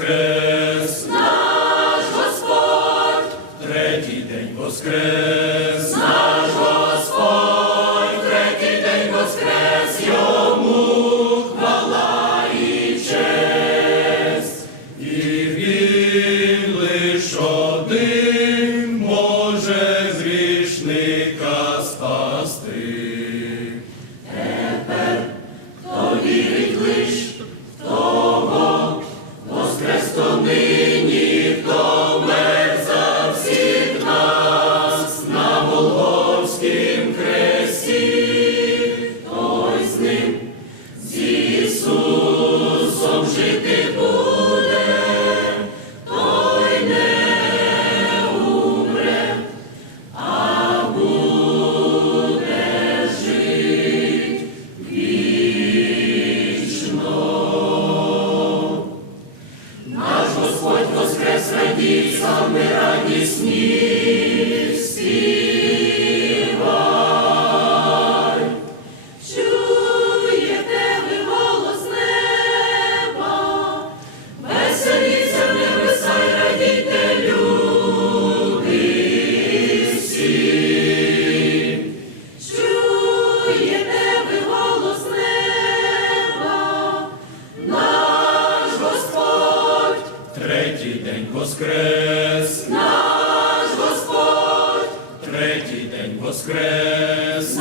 Воскрес наш Господь, третій день воскрес наш Господь, третій день воскрес йому хвала і честь, і він лиш один може грішника спасти. Тепер хто вірить лиш. радіться, ми радісні. Воскрес наш Господь, третій день воскрес.